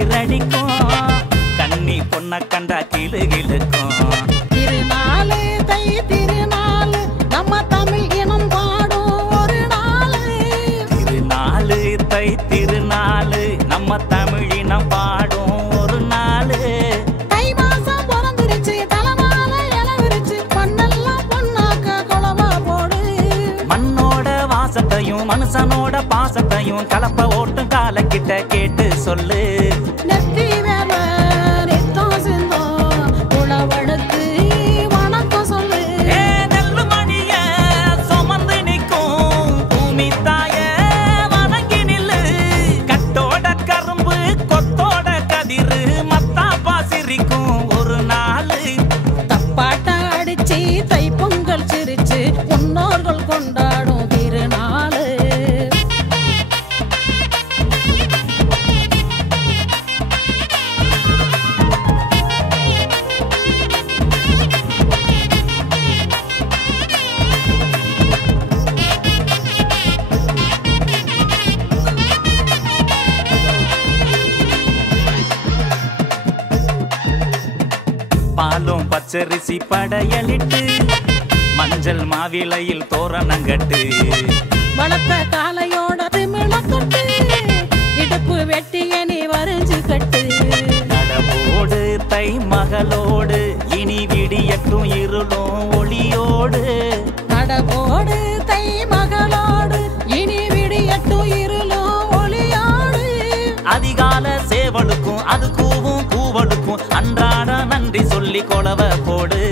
கதிரடிக்கும் கண்ணி பொண்ண கண்டா கிளு கிளுக்கும் திருநாளு தை திருநாளு நம்ம தமிழ் இனம் பாடும் ஒரு நாளு திருநாளு தை திருநாளு நம்ம தமிழ் இனம் பாடும் ஒரு நாளு தை மாசம் பிறந்துருச்சு தலைமால இளவிருச்சு பொண்ணெல்லாம் பொண்ணாக்க குளமா போடு மண்ணோட வாசத்தையும் மனுஷனோட பாசத்தையும் கலப்ப ஓட்டும் கால கிட்ட கேட்டு சொல்லு நெத்தி வேல நித்தம் சிந்தோம் உழவழுத்து வணக்கம் சொல்லு நெல்லு மணிய சுமந்து நிற்கும் பூமி தாய வணங்கி நில்லு கட்டோட கரும்பு கொத்தோட கதிரு மத்தா பாசிரிக்கும் ஒரு நாளு தப்பாட்ட அடிச்சு தை பொங்கல் சிரிச்சு முன்னோர்கள் கொண்டாடும் திருநாளு பாலும் பச்சரிசி படையலிட்டு மஞ்சள் மாவிலையில் தோரணங்கட்டு வளர்த்த காலையோட திமிழக்கட்டு இடுப்பு வெட்டிய நீ வரைஞ்சு கட்டு நடவோடு தை மகளோடு இனி விடியட்டும் இருளும் ஒளியோடு நடவோடு தை மகளோடு இனி விடியட்டும் இருளும் ஒளியோடு அதிகால சேவலுக்கும் அது கூவும் கூவலுக்கும் அன்றாட நன்றி சொல்லி கொலவ போடு